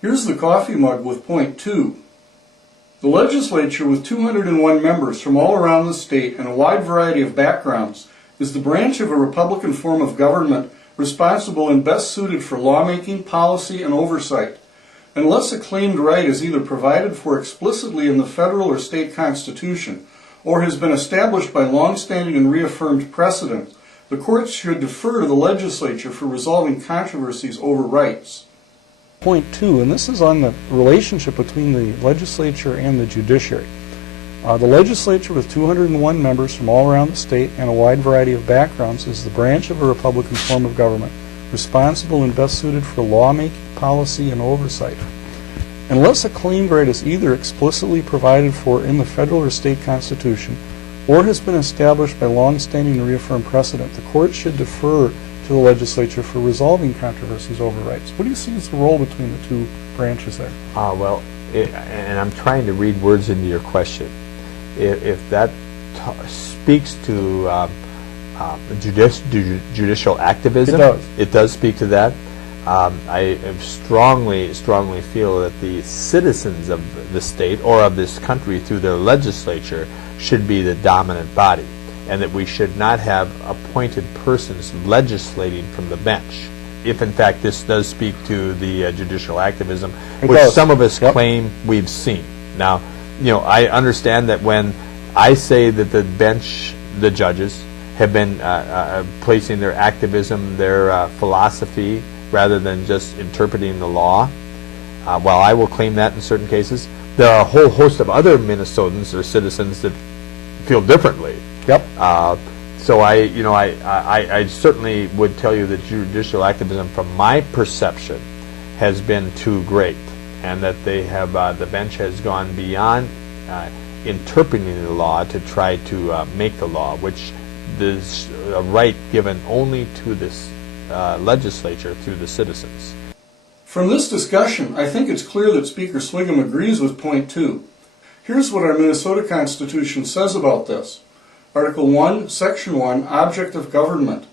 Here's the coffee mug with point 2. The legislature, with 201 members from all around the state and a wide variety of backgrounds, is the branch of a Republican form of government responsible and best suited for lawmaking, policy, and oversight. Unless a claimed right is either provided for explicitly in the federal or state constitution, or has been established by long-standing and reaffirmed precedent, the courts should defer to the legislature for resolving controversies over rights. Point 2, and this is on the relationship between the legislature and the judiciary. The legislature, with 201 members from all around the state and a wide variety of backgrounds, is the branch of a Republican form of government responsible and best suited for lawmaking, policy, and oversight. Unless a claimed right is either explicitly provided for in the federal or state constitution or has been established by long-standing and reaffirmed precedent, the court should defer to the legislature for resolving controversies over rights. What do you see as the role between the two branches there? And I'm trying to read words into your question. If that speaks to judicial activism, it does speak to that. I strongly feel that the citizens of the state or of this country through their legislature should be the dominant body, and that we should not have appointed persons legislating from the bench. If in fact this does speak to the judicial activism, which some of us claim we've seen. Now, I understand that when I say that the bench, the judges, have been placing their activism, their philosophy, rather than just interpreting the law, while I will claim that in certain cases, there are a whole host of other Minnesotans or citizens that feel differently. So I certainly would tell you that judicial activism, from my perception, has been too great, and that they have the bench has gone beyond interpreting the law to try to make the law, which is a right given only to this legislature through the citizens. From this discussion, I think it's clear that Speaker Sviggum agrees with point 2. Here's what our Minnesota Constitution says about this. Article 1, Section 1, Object of Government.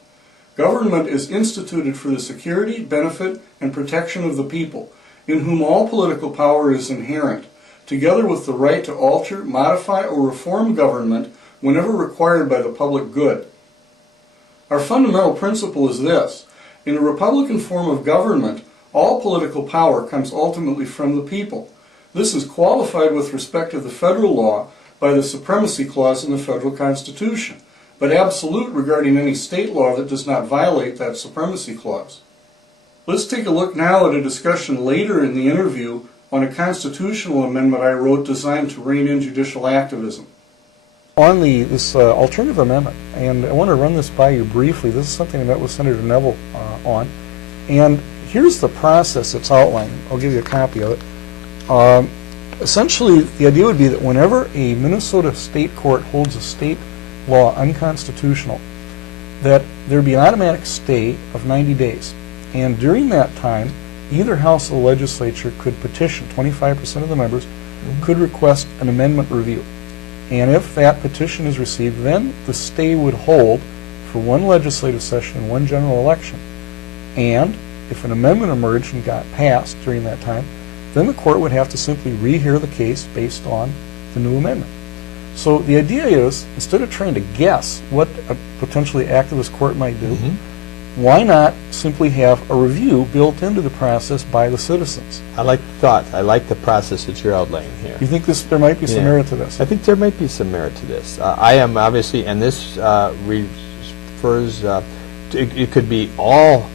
Government is instituted for the security, benefit, and protection of the people, in whom all political power is inherent, together with the right to alter, modify, or reform government whenever required by the public good. Our fundamental principle is this. In a Republican form of government, all political power comes ultimately from the people. This is qualified with respect to the federal law by the Supremacy Clause in the Federal Constitution, but absolute regarding any state law that does not violate that Supremacy Clause. Let's take a look now at a discussion later in the interview on a constitutional amendment I wrote designed to rein in judicial activism. On this alternative amendment, and I want to run this by you briefly. This is something I met with Senator Neville on, and here's the process that's outlined. I'll give you a copy of it. Essentially, the idea would be that whenever a Minnesota state court holds a state law unconstitutional, that there be an automatic stay of 90 days. And during that time, either house of the legislature could petition, 25% of the members could request an amendment review. And if that petition is received, then the stay would hold for one legislative session and one general election. And if an amendment emerged and got passed during that time, then the court would have to simply rehear the case based on the new amendment. So the idea is, instead of trying to guess what a potentially activist court might do, why not simply have a review built into the process by the citizens? I like the thought. I like the process that you're outlaying here. You think there might be some merit to this? I think there might be some merit to this. I am obviously, and this refers, it could be all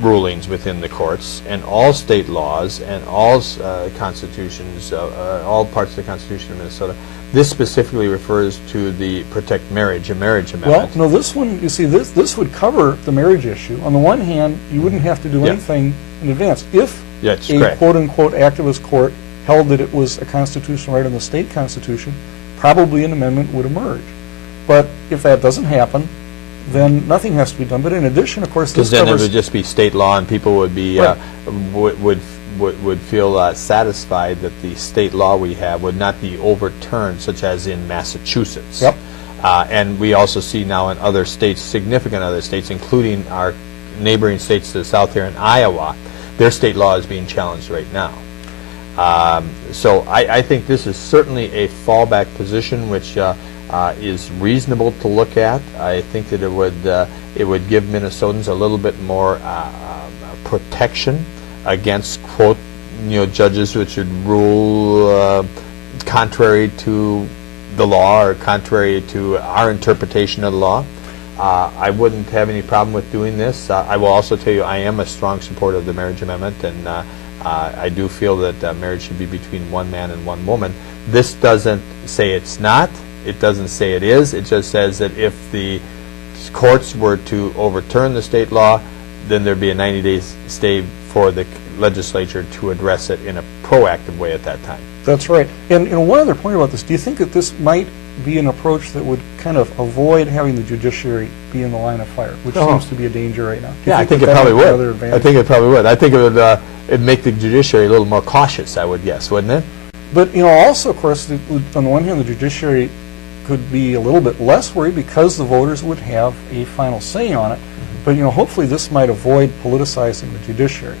rulings within the courts and all state laws and all constitutions, all parts of the Constitution of Minnesota. This specifically refers to the Protect Marriage, a marriage amendment. Well, no, this one, you see, this would cover the marriage issue. On the one hand, you wouldn't have to do anything in advance. If a quote-unquote activist court held that it was a constitutional right in the state constitution, probably an amendment would emerge. But if that doesn't happen, then nothing has to be done. But in addition, of course, this then covers... it would just be state law, and people would be would feel satisfied that the state law we have would not be overturned, such as in Massachusetts. And we also see now in other states, significant other states, including our neighboring states to the south here in Iowa, their state law is being challenged right now. So I think this is certainly a fallback position, which is reasonable to look at. I think that it would give Minnesotans a little bit more protection against, quote, judges which would rule contrary to the law or contrary to our interpretation of the law. I wouldn't have any problem with doing this. I will also tell you I am a strong supporter of the marriage amendment, and I do feel that marriage should be between one man and one woman. This doesn't say it's not. It doesn't say it is. It just says that if the courts were to overturn the state law, then there'd be a 90-day stay for the legislature to address it in a proactive way at that time. That's right. And one other point about this, do you think that this might be an approach that would kind of avoid having the judiciary be in the line of fire, which seems to be a danger right now? Yeah, I think it probably would. I think it probably would. I think it would it'd make the judiciary a little more cautious, I would guess, wouldn't it? But, also, of course, on the one hand, the judiciary could be a little bit less worried because the voters would have a final say on it. But, hopefully this might avoid politicizing the judiciary,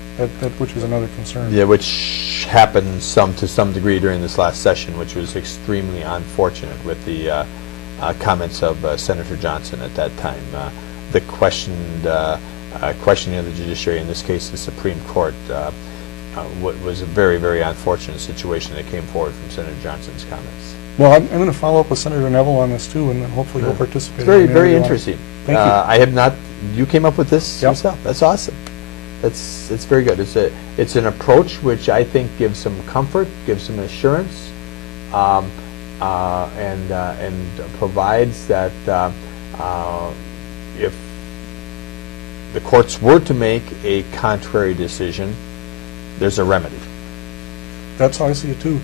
which is another concern. Yeah, which happened to some degree during this last session, which was extremely unfortunate with the comments of Senator Johnson at that time. The questioning of the judiciary, in this case the Supreme Court, was a very, very unfortunate situation that came forward from Senator Johnson's comments. Well, I'm going to follow up with Senator Neville on this too, and then hopefully he'll participate. It's very, very interesting. Thank you. I have not. You came up with this Yep. yourself. That's awesome. It's very good. It's an approach which I think gives some comfort, gives some assurance, and provides that if the courts were to make a contrary decision, there's a remedy. That's how I see it too.